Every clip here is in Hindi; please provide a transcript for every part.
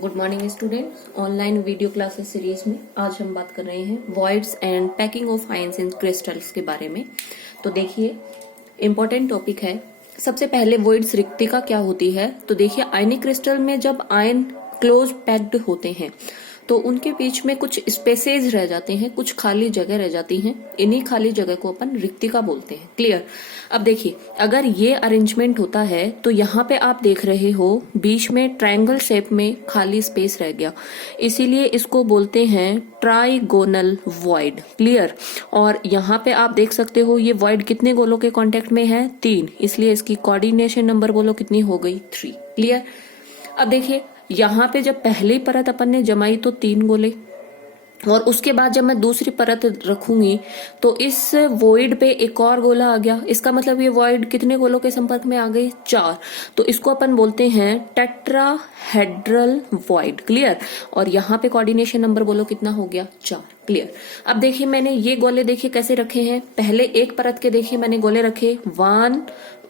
Good morning students. Online video classes series में आज हम बात कर रहे हैं voids and packing of ions in crystals के बारे में। तो देखिए इंपॉर्टेंट टॉपिक है। सबसे पहले वॉइड्स रिक्तिका क्या होती है। तो देखिए आयनिक क्रिस्टल में जब आयन क्लोज पैक्ड होते हैं तो उनके बीच में कुछ स्पेसेज रह जाते हैं, कुछ खाली जगह रह जाती हैं। इन्हीं खाली जगह को अपन रिक्तिका बोलते हैं। क्लियर। अब देखिए अगर ये अरेंजमेंट होता है तो यहाँ पे आप देख रहे हो बीच में ट्रायंगल शेप में खाली स्पेस रह गया, इसीलिए इसको बोलते हैं ट्राइगोनल वॉइड। क्लियर। और यहाँ पे आप देख सकते हो ये वॉइड कितने गोलों के कांटेक्ट में है, 3, इसलिए इसकी कोऑर्डिनेशन नंबर बोलो कितनी हो गई, 3। क्लियर। अब देखिए यहाँ पे जब पहली परत अपन ने जमाई तो 3 गोले, और उसके बाद जब मैं दूसरी परत रखूंगी तो इस वॉइड पे एक और गोला आ गया। इसका मतलब ये वॉइड कितने गोलों के संपर्क में आ गई, 4। तो इसको अपन बोलते हैं टेट्राहेड्रल वॉइड। क्लियर। और यहाँ पे कोऑर्डिनेशन नंबर बोलो कितना हो गया, 4। क्लियर। अब देखिए मैंने ये गोले देखिए कैसे रखे हैं। पहले एक परत के देखिए मैंने गोले रखे 1,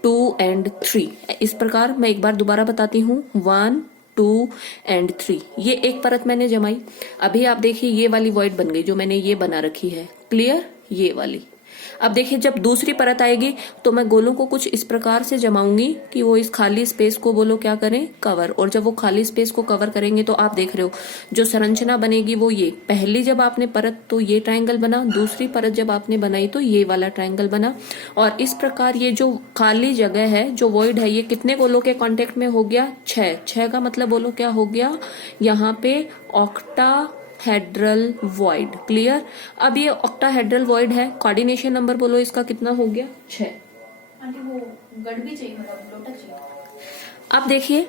2 एंड 3। इस प्रकार मैं एक बार दोबारा बताती हूँ, 1, 2 एंड 3। ये एक परत मैंने जमाई। अभी आप देखिए ये वाली वॉइड बन गई जो मैंने ये बना रखी है। क्लियर। ये वाली। अब देखिए जब दूसरी परत आएगी तो मैं गोलों को कुछ इस प्रकार से जमाऊंगी कि वो इस खाली स्पेस को बोलो क्या करें, कवर। और जब वो खाली स्पेस को कवर करेंगे तो आप देख रहे हो जो संरचना बनेगी वो ये। पहली जब आपने परत तो ये ट्रायंगल बना, दूसरी परत जब आपने बनाई तो ये वाला ट्रायंगल बना। और इस प्रकार ये जो खाली जगह है, जो वॉइड है, ये कितने गोलों के कांटेक्ट में हो गया, 6 का मतलब बोलो क्या हो गया, यहाँ पे ऑक्टाहेड्रल वॉइड। क्लियर। अब ये ऑक्टाहेड्रल वॉइड है, कोऑर्डिनेशन नंबर बोलो इसका कितना हो गया, 6। आंटी वो गढ़ भी चाहिए, मतलब लोटक चाहिए। अब देखिए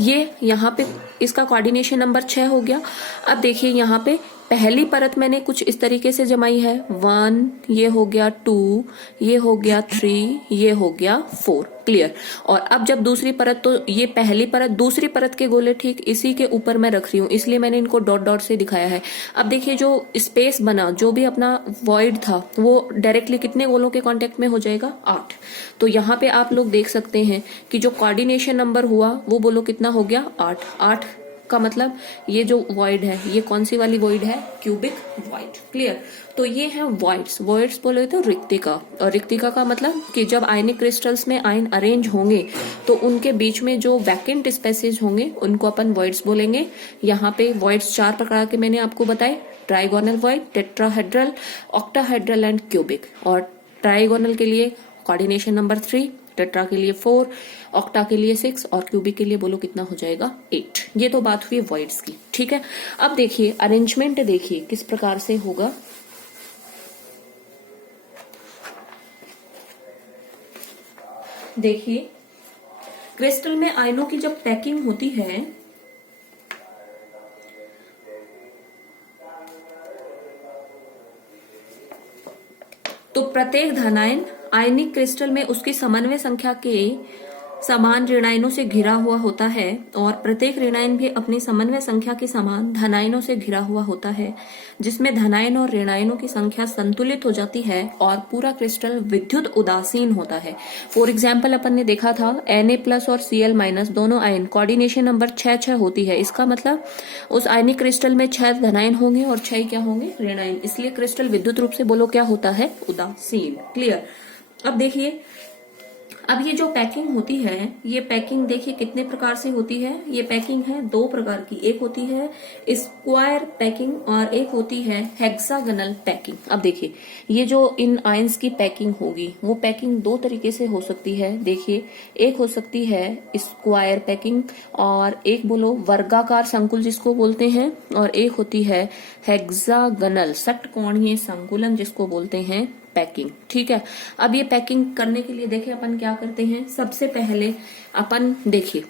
ये यहाँ पे इसका कोऑर्डिनेशन नंबर 6 हो गया। अब देखिए यहाँ पे पहली परत मैंने कुछ इस तरीके से जमाई है, 1, ये हो गया 2, ये हो गया 3, ये हो गया 4। क्लियर। और अब जब दूसरी परत, तो ये पहली परत, दूसरी परत के गोले ठीक इसी के ऊपर मैं रख रही हूँ, इसलिए मैंने इनको डॉट डॉट से दिखाया है। अब देखिए जो स्पेस बना, जो भी अपना वॉइड था, वो डायरेक्टली कितने गोलों के कांटेक्ट में हो जाएगा, 8। तो यहाँ पे आप लोग देख सकते हैं कि जो कोऑर्डिनेशन नंबर हुआ वो बोलो कितना हो गया, 8। 8 का मतलब ये जो वॉइड है ये कौन सी वाली वॉइड है, क्यूबिक वॉइड। क्लियर। तो ये है वॉइड्स। वॉइड्स बोले तो रिक्तिका। और रिक्तिका का मतलब कि जब आयनिक क्रिस्टल्स में आयन अरेंज होंगे तो उनके बीच में जो वैकेंट स्पेसेस होंगे उनको अपन वॉइड्स बोलेंगे। यहाँ पे वॉइड्स 4 प्रकार के मैंने आपको बताए, trigonal void, tetrahedral, octahedral and cubic. और ट्राइगोनल के लिए कोऑर्डिनेशन नंबर 3, टेट्रा के लिए 4, ऑक्टा के लिए 6 और क्यूबिक के लिए बोलो कितना हो जाएगा, 8। ये तो बात हुई वॉइड्स की। ठीक है। अब देखिए अरेंजमेंट देखिए किस प्रकार से होगा। देखिए क्रिस्टल में आयनों की जब पैकिंग होती है तो प्रत्येक धनायन आयनिक क्रिस्टल में उसकी समन्वय संख्या के समान ऋणायनों से घिरा हुआ होता है, और प्रत्येक ऋणायन भी अपनी समन्वय संख्या के समान धनायनों से घिरा हुआ होता है, जिसमें धनायन और ऋणायनों की संख्या संतुलित हो जाती है और पूरा क्रिस्टल विद्युत उदासीन होता है। फॉर एग्जाम्पल अपन ने देखा था Na+ और Cl- दोनों आयन कोऑर्डिनेशन नंबर 6 होती है। इसका मतलब उस आयनिक क्रिस्टल में 6 धनायन होंगे और 6 क्या होंगे, ऋणायन। इसलिए क्रिस्टल विद्युत रूप से बोलो क्या होता है, उदासीन। क्लियर। अब देखिए अब ये जो पैकिंग होती है, ये पैकिंग देखिए कितने प्रकार से होती है। ये पैकिंग है 2 प्रकार की, एक होती है स्क्वायर पैकिंग और एक होती है हेक्सागोनल पैकिंग। अब देखिए ये जो इन आयंस की पैकिंग होगी वो पैकिंग 2 तरीके से हो सकती है। देखिए एक हो सकती है स्क्वायर पैकिंग और एक बोलो वर्गाकार संकुल जिसको बोलते हैं, और एक होती है हेक्सागोनल षटकोणीय संकुलन जिसको बोलते हैं पैकिंग। ठीक है। अब ये पैकिंग करने के लिए देखिए अपन क्या करते हैं। सबसे पहले अपन देखिए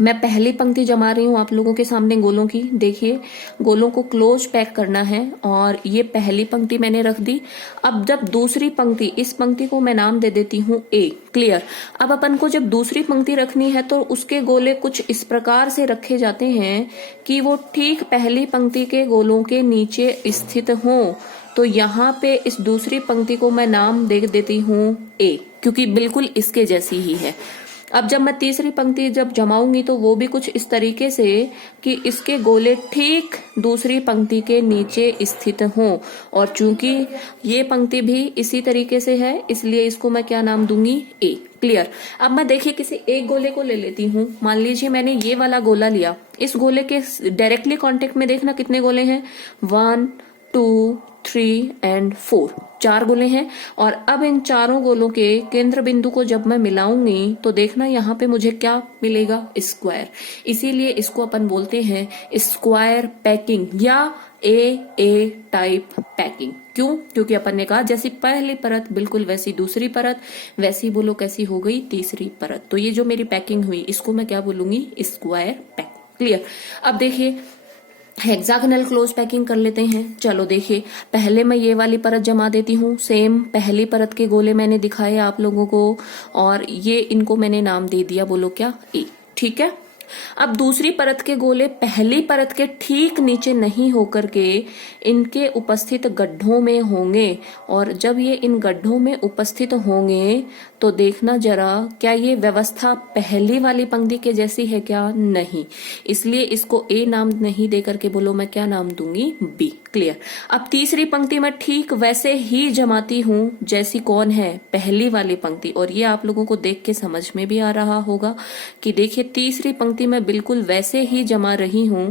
मैं पहली पंक्ति जमा रही हूं आप लोगों के सामने गोलों की। देखिए गोलों को क्लोज पैक करना है और ये पहली पंक्ति मैंने रख दी। अब जब दूसरी पंक्ति, इस पंक्ति को मैं नाम दे देती हूं A। क्लियर। अब अपन को जब दूसरी पंक्ति रखनी है तो उसके गोले कुछ इस प्रकार से रखे जाते हैं कि वो ठीक पहली पंक्ति के गोलों के नीचे स्थित हों। तो यहाँ पे इस दूसरी पंक्ति को मैं नाम दे देती हूँ A, क्योंकि बिल्कुल इसके जैसी ही है। अब जब मैं तीसरी पंक्ति जब जमाऊंगी तो वो भी कुछ इस तरीके से कि इसके गोले ठीक दूसरी पंक्ति के नीचे स्थित हों, और चूंकि ये पंक्ति भी इसी तरीके से है इसलिए इसको मैं क्या नाम दूंगी, ए। क्लियर। अब मैं देखिए किसी एक गोले को ले लेती हूँ। मान लीजिए मैंने ये वाला गोला लिया, इस गोले के डायरेक्टली कांटेक्ट में देखना कितने गोले हैं, 1 2 3 एंड 4, 4 गोले हैं। और अब इन चारों गोलों के केंद्र बिंदु को जब मैं मिलाऊंगी तो देखना यहाँ पे मुझे क्या मिलेगा, स्क्वायर। इसीलिए इसको अपन बोलते हैं स्क्वायर पैकिंग या ए टाइप पैकिंग। क्यों? क्योंकि अपन ने कहा जैसी पहली परत बिल्कुल वैसी दूसरी परत, वैसी बोलो कैसी हो गई तीसरी परत। तो ये जो मेरी पैकिंग हुई इसको मैं क्या बोलूंगी, स्क्वायर पैकिंग। क्लियर। अब देखिए हेक्सागोनल क्लोज पैकिंग कर लेते हैं। चलो देखिए पहले मैं ये वाली परत जमा देती हूँ। सेम पहली परत के गोले मैंने दिखाए आप लोगों को, और ये इनको मैंने नाम दे दिया, बोलो क्या, ए। ठीक है। अब दूसरी परत के गोले पहली परत के ठीक नीचे नहीं होकर के इनके उपस्थित गड्ढों में होंगे, और जब ये इन गड्ढों में उपस्थित होंगे तो देखना जरा क्या ये व्यवस्था पहली वाली पंक्ति के जैसी है क्या, नहीं। इसलिए इसको ए नाम नहीं दे करके बोलो मैं क्या नाम दूंगी, बी। क्लियर। अब तीसरी पंक्ति में ठीक वैसे ही जमाती हूं जैसी कौन है, पहली वाली पंक्ति। और ये आप लोगों को देख के समझ में भी आ रहा होगा कि देखिए तीसरी पंक्ति में बिल्कुल वैसे ही जमा रही हूं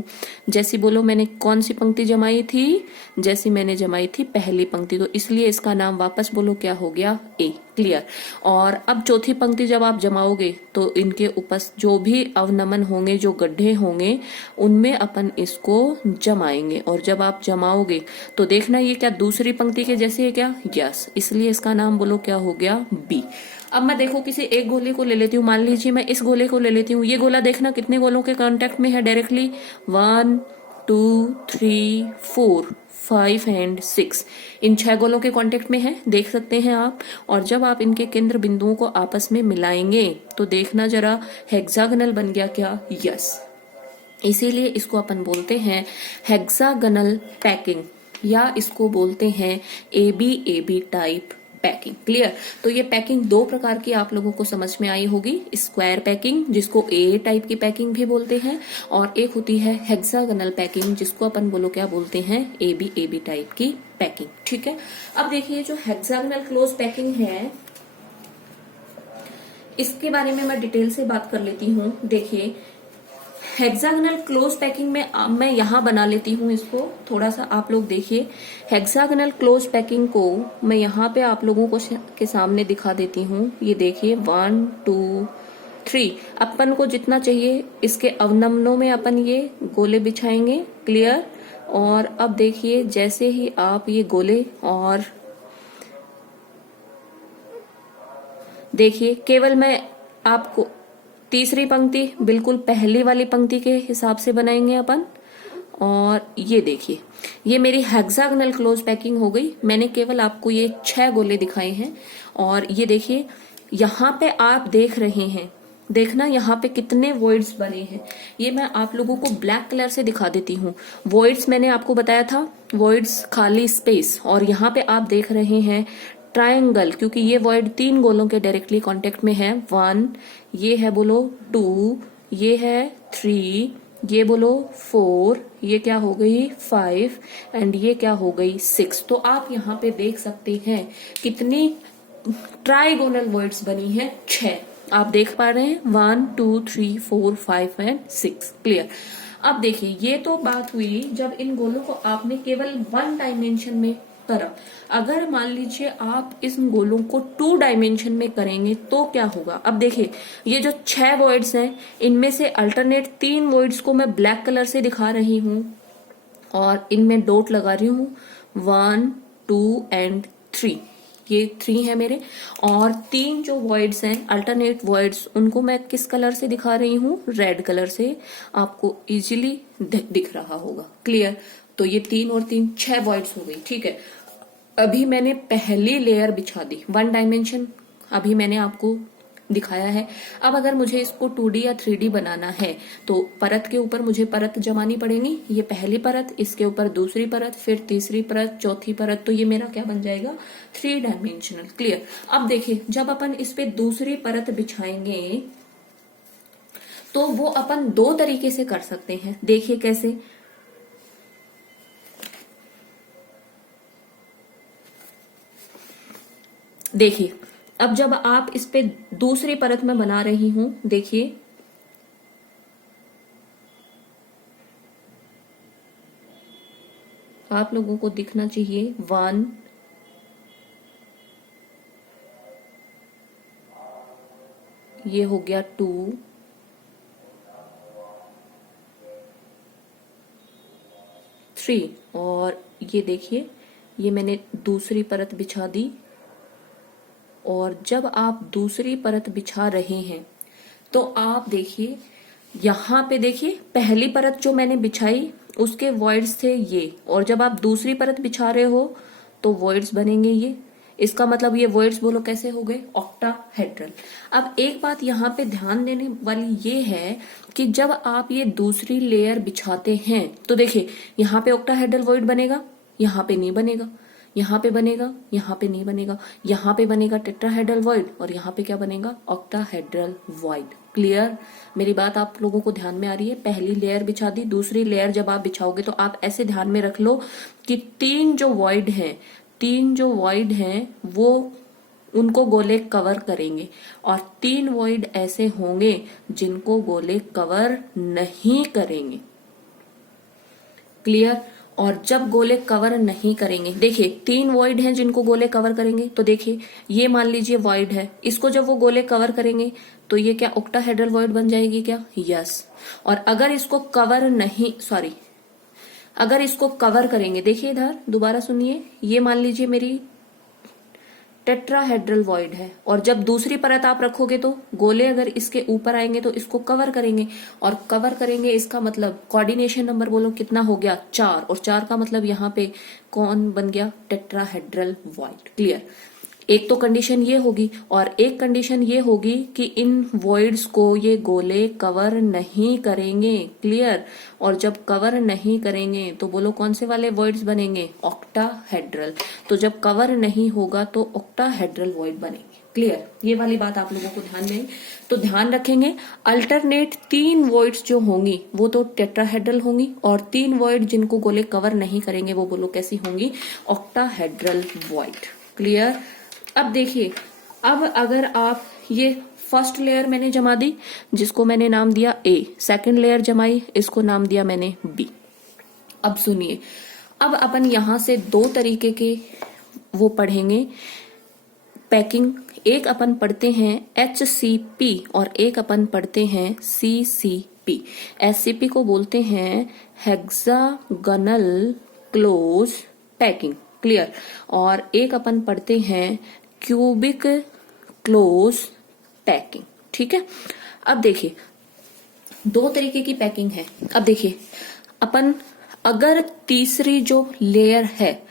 जैसी बोलो मैंने कौन सी पंक्ति जमाई थी, जैसी मैंने जमाई थी पहली पंक्ति। तो इसलिए इसका नाम वापस बोलो क्या हो गया, ए। क्लियर। और अब चौथी पंक्ति जब आप जमाओगे तो इनके जो भी अवनमन होंगे, जो गड्ढे होंगे, उनमें अपन इसको जमाएंगे। और जब आप जमाओगे तो देखना ये क्या दूसरी पंक्ति के जैसे है क्या, यस। इसलिए इसका नाम बोलो क्या हो गया, बी। अब मैं देखो किसी एक गोले को ले लेती हूँ। मान लीजिए मैं इस गोले को ले लेती हूँ। ये गोला देखना कितने गोलों के कांटेक्ट में है डायरेक्टली, 1 2 3 4 5 एंड 6, इन 6 गोलों के कांटेक्ट में है, देख सकते हैं आप। और जब आप इनके केंद्र बिंदुओं को आपस में मिलाएंगे तो देखना जरा हेक्सागोनल बन गया क्या, यस। इसीलिए इसको अपन बोलते हैं हेक्सागोनल पैकिंग, या इसको बोलते हैं एबी टाइप पैकिंग। क्लियर। तो ये पैकिंग दो प्रकार की आप लोगों को समझ में आई होगी, स्क्वायर पैकिंग जिसको ए टाइप की पैकिंग भी बोलते हैं, और एक होती है हेक्सागोनल पैकिंग जिसको अपन बोलो क्या बोलते हैं, एबी टाइप की पैकिंग। ठीक है। अब देखिए जो हेक्सागोनल क्लोज पैकिंग है इसके बारे में मैं डिटेल से बात कर लेती हूँ। देखिए हेक्सागोनल क्लोज पैकिंग में मैं यहां बना लेती हूँ इसको, थोड़ा सा आप लोग देखिए। हेक्सागोनल क्लोज पैकिंग को मैं यहाँ पे आप लोगों को के सामने दिखा देती हूँ। ये देखिए 1 2 3, अपन को जितना चाहिए इसके अवनमनों में अपन ये गोले बिछाएंगे। क्लियर। और अब देखिए जैसे ही आप ये गोले, और देखिए केवल मैं आपको तीसरी पंक्ति बिल्कुल पहली वाली पंक्ति के हिसाब से बनाएंगे अपन। और ये देखिए ये मेरी हेक्सागोनल क्लोज पैकिंग हो गई। मैंने केवल आपको ये 6 गोले दिखाए हैं। और ये देखिए यहाँ पे आप देख रहे हैं, देखना यहाँ पे कितने वॉइड्स बने हैं। ये मैं आप लोगों को ब्लैक कलर से दिखा देती हूँ। वॉइड्स मैंने आपको बताया था, वॉइड्स खाली स्पेस। और यहाँ पे आप देख रहे हैं ट्रायंगल, क्योंकि ये वॉइड 3 गोलों के डायरेक्टली कांटेक्ट में है। 1, ये है बोलो 2, ये है 3, ये बोलो 4, ये क्या हो गई 5, एंड ये क्या हो गई 6। तो आप यहाँ पे देख सकते हैं कितनी ट्राइगोनल वॉइड्स बनी है, 6 आप देख पा रहे हैं, 1 2 3 4 5 एंड 6। क्लियर। अब देखिए ये तो बात हुई जब इन गोलों को आपने केवल 1 डायमेंशन में करा। अगर मान लीजिए आप इस गोलों को 2 डायमेंशन में करेंगे तो क्या होगा। अब देखिए ये जो 6 वॉइड्स हैं इनमें से अल्टरनेट 3 वॉइड्स को मैं ब्लैक कलर से दिखा रही हूँ और इनमें डॉट लगा रही हूँ 1 2 एंड 3, ये 3 है मेरे। और 3 जो वॉइड्स हैं अल्टरनेट वॉइड्स उनको मैं किस कलर से दिखा रही हूँ, रेड कलर से, आपको इजीली दिख रहा होगा। क्लियर। तो ये 3 और 3 6 वॉइड्स हो गई। ठीक है। अभी मैंने पहली लेयर बिछा दी, 1 डायमेंशन अभी मैंने आपको दिखाया है। अब अगर मुझे इसको 2D या 3D बनाना है तो परत के ऊपर मुझे परत जमानी पड़ेगी। ये पहली परत, इसके ऊपर दूसरी परत, फिर तीसरी परत, चौथी परत। तो ये मेरा क्या बन जाएगा, 3 डायमेंशनल। क्लियर। अब देखिए जब अपन इस पे दूसरी परत बिछाएंगे तो वो अपन दो तरीके से कर सकते हैं। देखिए कैसे, देखिए अब जब आप इस पे दूसरी परत में बना रही हूं, देखिए आप लोगों को दिखना चाहिए 1, ये हो गया 2, 3 और ये देखिए ये मैंने दूसरी परत बिछा दी। और जब आप दूसरी परत बिछा रहे हैं तो आप देखिए यहां पे, देखिए पहली परत जो मैंने बिछाई उसके वॉइड्स थे ये, और जब आप दूसरी परत बिछा रहे हो तो वॉइड्स बनेंगे ये। इसका मतलब ये वॉइड्स बोलो कैसे हो गए, ऑक्टाहेड्रल। अब एक बात यहाँ पे ध्यान देने वाली ये है कि जब आप ये दूसरी लेयर बिछाते हैं तो देखिए यहाँ पे ऑक्टाहेड्रल वॉइड बनेगा, यहाँ पे नहीं बनेगा, यहाँ पे बनेगा, यहाँ पे नहीं बनेगा, यहाँ पे बनेगा टेट्राहेड्रल वॉइड और यहाँ पे क्या बनेगा, ऑक्टाहेड्रल वॉइड। क्लियर, मेरी बात आप लोगों को ध्यान में आ रही है। पहली लेयर बिछा दी, दूसरी लेयर जब आप बिछाओगे तो आप ऐसे ध्यान में रख लो कि तीन जो वॉइड हैं वो उनको गोले कवर करेंगे और 3 वॉइड ऐसे होंगे जिनको गोले कवर नहीं करेंगे। क्लियर, और जब गोले कवर नहीं करेंगे, देखिए 3 वॉइड हैं जिनको गोले कवर करेंगे, तो देखिए ये मान लीजिए वॉइड है, इसको जब वो गोले कवर करेंगे तो ये क्या ऑक्टाहेड्रल वॉइड बन जाएगी क्या, यस। और अगर इसको कवर नहीं, अगर इसको कवर करेंगे, देखिए इधर दोबारा सुनिए, ये मान लीजिए मेरी टेट्राहेड्रल वॉइड है और जब दूसरी परत आप रखोगे तो गोले अगर इसके ऊपर आएंगे तो इसको कवर करेंगे, और कवर करेंगे इसका मतलब कोऑर्डिनेशन नंबर बोलो कितना हो गया, 4, और 4 का मतलब यहाँ पे कौन बन गया, टेट्राहेड्रल वॉइड। क्लियर, एक तो कंडीशन ये होगी और एक कंडीशन ये होगी कि इन वॉइड्स को ये गोले कवर नहीं करेंगे। क्लियर, और जब कवर नहीं करेंगे तो बोलो कौन से वाले वॉइड्स बनेंगे, ऑक्टाहेड्रल। तो जब कवर नहीं होगा तो ऑक्टाहेड्रल वॉइड बनेंगे। क्लियर, ये वाली बात आप लोगों को ध्यान में, तो ध्यान रखेंगे अल्टरनेट 3 वॉइड्स जो होंगी वो तो टेट्राहेड्रल होंगी और 3 वॉइड जिनको गोले कवर नहीं करेंगे वो बोलो कैसी होंगी, ऑक्टाहेड्रल वॉइड। क्लियर, अब देखिए, अब अगर आप ये फर्स्ट लेयर मैंने जमा दी जिसको मैंने नाम दिया A, सेकंड लेयर जमाई इसको नाम दिया मैंने B। अब सुनिए, अब अपन यहां से 2 तरीके के वो पढ़ेंगे पैकिंग, एक अपन पढ़ते हैं HCP और एक अपन पढ़ते हैं CCP। HCP को बोलते हैं हेक्सागोनल क्लोज पैकिंग। क्लियर, और एक अपन पढ़ते हैं क्यूबिक क्लोज पैकिंग। ठीक है, अब देखिए 2 तरीके की पैकिंग है। अब देखिए अपन अगर तीसरी जो लेयर है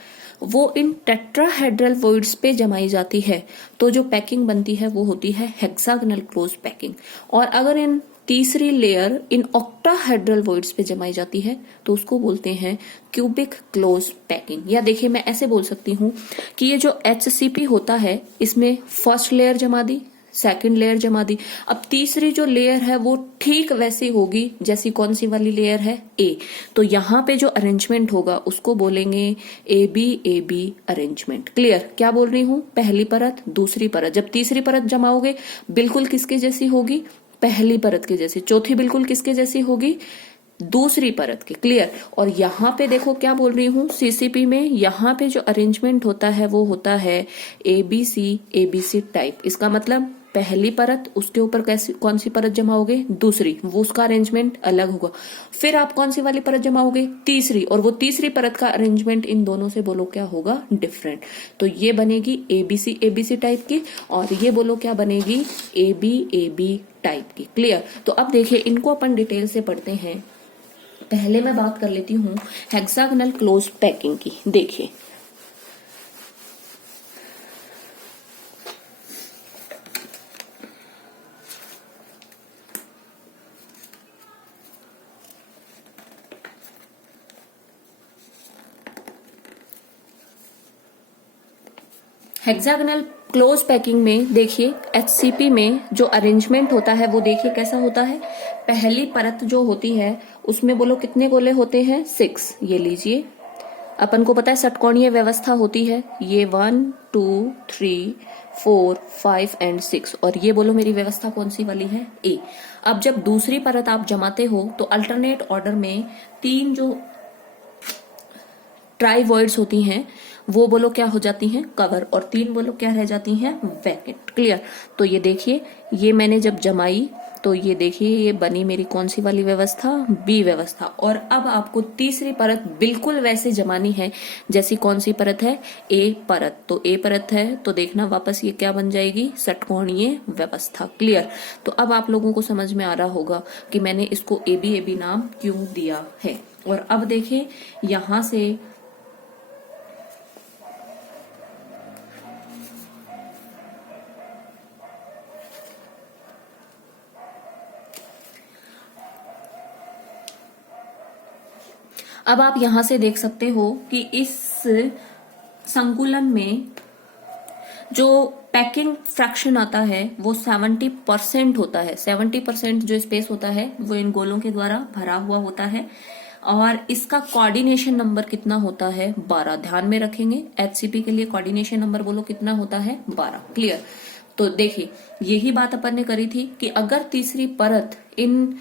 वो इन टेट्राहेड्रल वॉइड्स पे जमाई जाती है तो जो पैकिंग बनती है वो होती है हेक्सागोनल क्लोज पैकिंग, और अगर इन तीसरी लेयर इन ऑक्टाहेड्रल वॉइड्स पे जमाई जाती है तो उसको बोलते हैं क्यूबिक क्लोज पैकिंग। या देखिए मैं ऐसे बोल सकती हूं कि ये जो HCP होता है इसमें फर्स्ट लेयर जमा दी, सेकंड लेयर जमा दी, अब तीसरी जो लेयर है वो ठीक वैसी होगी जैसी कौन सी वाली लेयर है, A। तो यहाँ पे जो अरेंजमेंट होगा उसको बोलेंगे AB अरेंजमेंट। क्लियर, क्या बोल रही हूँ, पहली परत दूसरी परत, जब तीसरी परत जमाओगे बिल्कुल किसके जैसी होगी, पहली परत के जैसी, चौथी बिल्कुल किसके जैसी होगी, दूसरी परत के। क्लियर, और यहाँ पे देखो क्या बोल रही हूँ, CCP में यहाँ पे जो अरेंजमेंट होता है वो होता है ABC टाइप। इसका मतलब पहली परत उसके ऊपर कैसी कौन सी परत जमाओगे, दूसरी, वो उसका अरेंजमेंट अलग होगा। फिर आप कौन सी वाली परत जमाओगे, तीसरी, और वो तीसरी परत का अरेंजमेंट इन दोनों से बोलो क्या होगा, डिफरेंट। तो ये बनेगी ABC टाइप की और ये बोलो क्या बनेगी, AB टाइप की। क्लियर, तो अब देखिए इनको अपन डिटेल से पढ़ते हैं। पहले मैं बात कर लेती हूँ हेक्सागोनल क्लोज पैकिंग की। देखिए हेक्सागोनल क्लोज पैकिंग में देखिए HCP में जो अरेंजमेंट होता है वो देखिए कैसा होता है, पहली परत जो होती है उसमें बोलो कितने गोले होते हैं 6। ये लीजिए, अपन को पता है षटकोणीय व्यवस्था होती है, ये 1 2 3 4 5 एंड 6, और ये बोलो मेरी व्यवस्था कौन सी वाली है, ए। अब जब दूसरी परत आप जमाते हो तो अल्टरनेट ऑर्डर में 3 जो ट्राइवॉइड्स होती हैं वो बोलो क्या हो जाती हैं, कवर, और 3 बोलो क्या रह जाती हैं, वैकेंट। क्लियर। तो ये देखिए, ये मैंने जब जमाई तो ये देखिए ये बनी मेरी कौन सी वाली व्यवस्था, बी व्यवस्था। और अब आपको तीसरी परत बिल्कुल वैसे जमानी है जैसी कौन सी परत है, ए परत। तो ए परत है तो देखना वापस ये क्या बन जाएगी, षटकोणीय व्यवस्था। क्लियर। तो अब आप लोगों को समझ में आ रहा होगा कि मैंने इसको ए बी नाम क्यों दिया है। और अब देखिए यहां से अब आप यहां से देख सकते हो कि इस संकुलन में जो पैकिंग फ्रैक्शन आता है वो 70% होता है। 70% जो स्पेस होता है वो इन गोलों के द्वारा भरा हुआ होता है। और इसका कोऑर्डिनेशन नंबर कितना होता है, 12। ध्यान में रखेंगे, एचसीपी के लिए कोऑर्डिनेशन नंबर बोलो कितना होता है, 12। क्लियर। तो देखिए यही बात अपन ने करी थी कि अगर तीसरी परत इन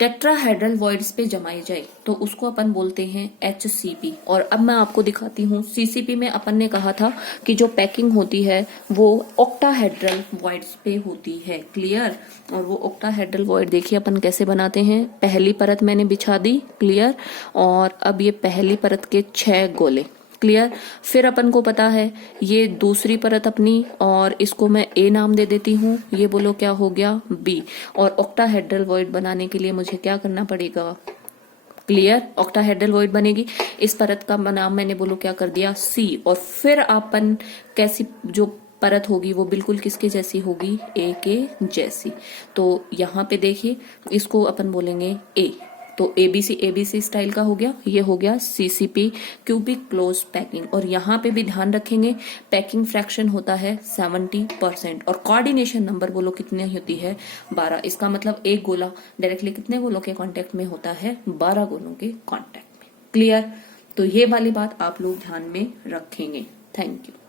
टेट्राहेड्रल वॉइड्स पे जमाई जाए तो उसको अपन बोलते हैं HCP। और अब मैं आपको दिखाती हूँ, CCP में अपन ने कहा था कि जो पैकिंग होती है वो ऑक्टाहेड्रल वॉइड्स पे होती है। क्लियर। और वो ऑक्टाहेड्रल वॉइड देखिए अपन कैसे बनाते हैं, पहली परत मैंने बिछा दी। क्लियर। और अब ये पहली परत के 6 गोले। क्लियर। फिर अपन को पता है ये दूसरी परत अपनी, और इसको मैं ए नाम दे देती हूँ, ये बोलो क्या हो गया, बी। और ऑक्टाहेड्रल वॉइड बनाने के लिए मुझे क्या करना पड़ेगा, क्लियर, ऑक्टाहेड्रल वॉइड बनेगी। इस परत का नाम मैंने बोलो क्या कर दिया, सी। और फिर अपन कैसी जो परत होगी वो बिल्कुल किसके जैसी होगी, ए के जैसी। तो यहाँ पे देखिए इसको अपन बोलेंगे ए। तो एबीसी स्टाइल का हो गया, ये हो गया सीसीपी, क्यूबिक क्लोज पैकिंग। और यहाँ पे भी ध्यान रखेंगे पैकिंग फ्रैक्शन होता है 70%, और कोऑर्डिनेशन नंबर बोलो कितनी होती है, 12। इसका मतलब एक गोला डायरेक्टली कितने गोलों के कांटेक्ट में होता है, 12 गोलों के कांटेक्ट में। क्लियर। तो ये वाली बात आप लोग ध्यान में रखेंगे। Thank you.